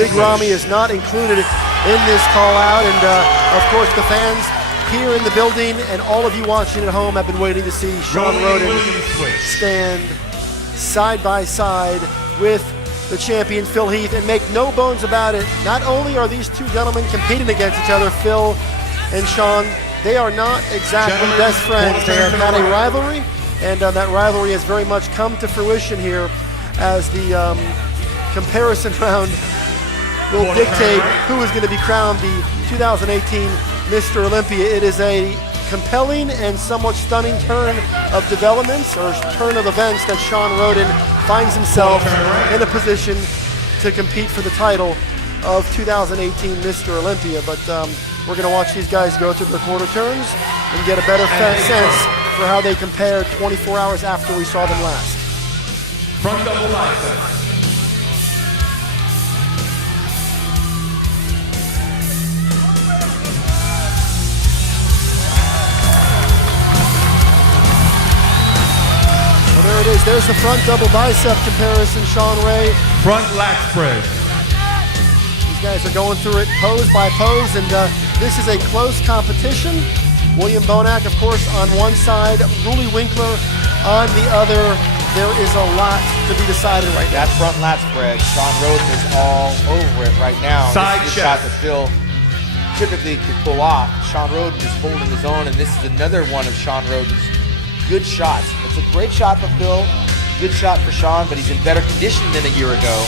Big Ramy is not included in this call out, and of course the fans here in the building and all of you watching at home have been waiting to see Shawn Roden stand side by side with the champion Phil Heath. And make no bones about it, not only are these two gentlemen competing against each other, Phil and Shawn, they are not exactly best friends. They have had a rivalry, and that rivalry has very much come to fruition here as the comparison round will dictate who is going to be crowned the 2018 Mr. Olympia. It is a compelling and somewhat stunning turn of developments, or turn of events, that Shawn Roden finds himself in a position to compete for the title of 2018 Mr. Olympia. But we're going to watch these guys go through their quarter turns and get a better sense for how they compare 24 hours after we saw them last. Front double bicep. There it is. There's the front double bicep comparison, Shawn Ray. Front lat spread. These guys are going through it pose by pose, and this is a close competition. William Bonac, of course, on one side, Ruli Winkler on the other. There is a lot to be decided right now. That front lat spread, Shawn Roden is all over it right now. Side this is shot a shot that Phil typically could pull off. Shawn Roden is holding his own, and this is another one of Shawn Roden's good shots. It's a great shot for Phil, good shot for Shawn, but he's in better condition than a year ago.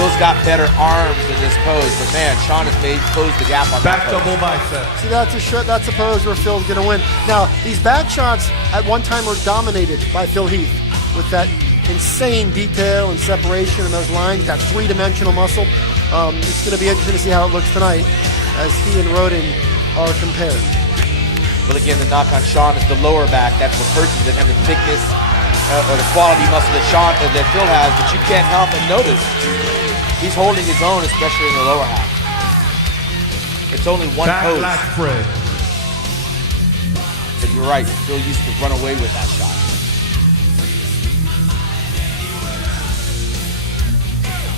Phil's got better arms in this pose, but man, Shawn has closed the gap on back that pose. double bicep. See, that's a pose where Phil's going to win. Now, these back shots at one time were dominated by Phil Heath with that insane detail and separation in those lines, that three-dimensional muscle. It's going to be interesting to see how it looks tonight as he and Roden are compared. But again, the knock on Shawn is the lower back. That's what hurts. He doesn't have the thickness or the quality muscle that Phil has, but you can't help but notice he's holding his own, especially in the lower half. It's only one pose. Back lat spread. But you're right, Phil used to run away with that shot.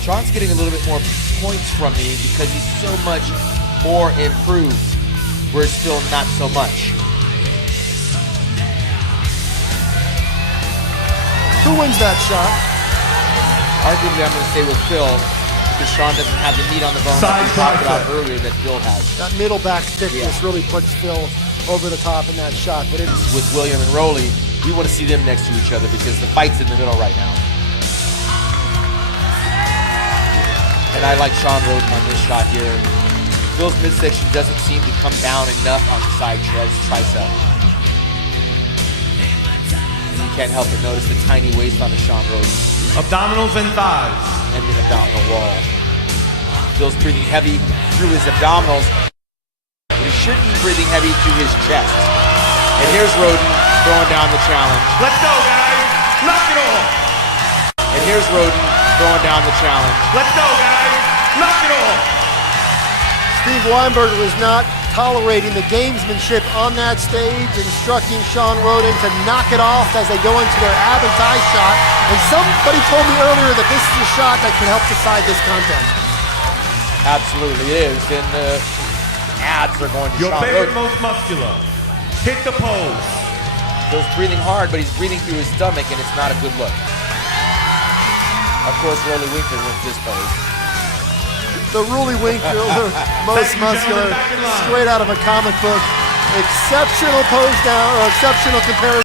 Shawn's getting a little bit more points from me because he's so much more improved, whereas Phil not so much. Who wins that shot? Arguably, I'm going to stay with Phil because Shawn doesn't have the meat on the bone that we talked about earlier that Phil has. That middle back thickness really puts Phil over the top in that shot. But it's with William and Rolly, we want to see them next to each other because the fight's in the middle right now. And I like Shawn Roden on this shot here. Phil's midsection doesn't seem to come down enough on the side tricep. And you can't help but notice the tiny waist on the Shawn Roden. Abdominals and thighs. And the abdominal wall. Phil's breathing heavy through his abdominals, but he should be breathing heavy through his chest. And here's Roden throwing down the challenge. Let's go, guys. Knock it off. And here's Roden throwing down the challenge. Let's go, guys. Knock it off. Steve Weinberger was not tolerating the gamesmanship on that stage, instructing Shawn Roden to knock it off as they go into their ab and thigh shot. And somebody told me earlier that this is a shot that could help decide this contest. Absolutely is, and the abs are going to Your Shawn favorite, Roden. most muscular. Hit the pose. Phil's breathing hard, but he's breathing through his stomach, and it's not a good look. Of course, Ruli Winkler wins this pose. The Ruli Winkler, most muscular, straight out of a comic book. Exceptional pose down, or exceptional comparison.